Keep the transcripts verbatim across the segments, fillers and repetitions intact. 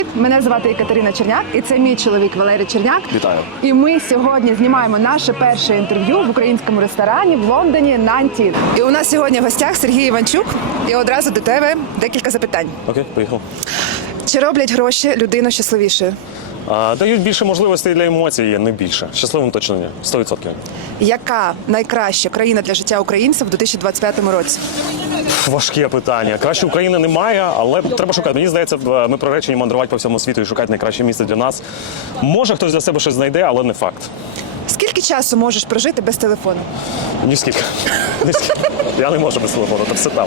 Мене звати Катерина Черняк, і це мій чоловік Валерій Черняк. Вітаю. І ми сьогодні знімаємо наше перше інтерв'ю в українському ресторані в Лондоні «Нантін». І у нас сьогодні в гостях Сергій Іванчук. І одразу до тебе декілька запитань. Окей, поїхав. Чи роблять гроші людину щасливішою? А, дають більше можливостей для емоцій, не більше. Щасливим точно ні. сто відсотків. Яка найкраща країна для життя українців у дві тисячі двадцять п'ятому році? Важке питання. Краще України немає, але треба шукати. Мені здається, ми приречені мандрувати по всьому світу і шукати найкраще місце для нас. Може, хтось для себе щось знайде, але не факт. Скільки часу можеш прожити без телефону? Ні скільки. Ні скільки. Я не можу без телефону, це все там.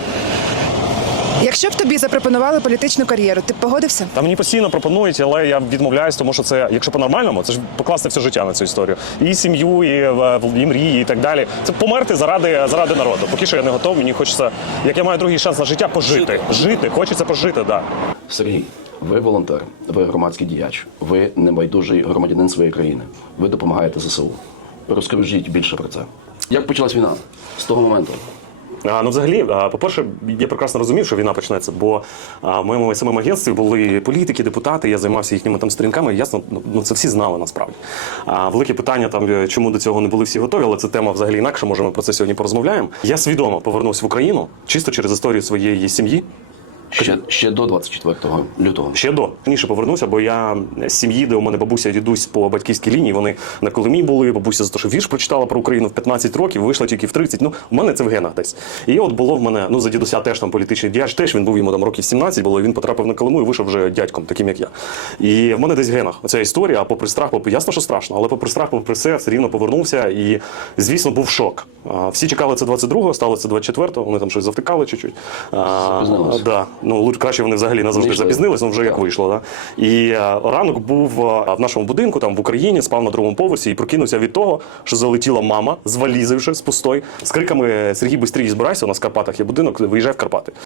Якщо б тобі запропонували політичну кар'єру, ти б погодився? Та мені постійно пропонують, але я відмовляюсь, тому що це, якщо по-нормальному, це ж покласти все життя на цю історію. І сім'ю, і, і мрії, і так далі. Це померти заради, заради народу. Поки що я не готовий, мені хочеться, як я маю другий шанс на життя, пожити. Жити, хочеться пожити, так. Да. Сергій, ви волонтер, ви громадський діяч, ви небайдужий громадянин своєї країни. Ви допомагаєте ЗСУ. Розкажіть більше про це. Як почалась війна з того моменту? А, ну, взагалі, а, по-перше, я прекрасно розумів, що війна почнеться, бо а, в моєму самому агентстві були політики, депутати, я займався їхніми там сторінками, і ясно, ну, це всі знали насправді. А, велике питання, там, чому до цього не були всі готові, але це тема взагалі інакше, може ми про це сьогодні порозмовляємо. Я свідомо повернувся в Україну, чисто через історію своєї сім'ї. Ще, ще до двадцять четвертого лютого. Ще до. Раніше повернувся, бо я з сім'ї, де у мене бабуся і дідусь по батьківській лінії, вони на Колимі були, бабуся за те, що вірш прочитала про Україну в п'ятнадцять років, вийшла тільки в тридцять. Ну, у мене це в генах десь. І от було в мене, ну, за дідуся теж там політичний діяч, теж він був, йому там років сімнадцять було, і він потрапив на Колиму і вийшов вже дядьком, таким як я. І в мене десь в генах оця історія, а попри страх, попри, ясно, що страшно, але попри страх, попри все, все рівно повернувся і, звісно, був шок. Всі чекали це двадцять другого, стало це двадцять четвертого, вони там щось завтикали чуть-чуть. Запізнилися. Да. Ну, краще вони взагалі назавжди запізнились, ну вже як вийшло. Да? І а, ранок був а, в нашому будинку, там в Україні, спав на другому поверсі і прокинувся від того, що залетіла мама з валізи вже, з пустой, з криками «Сергій, бистрій, збирайся, у нас в Карпатах є будинок, виїжджай в Карпати».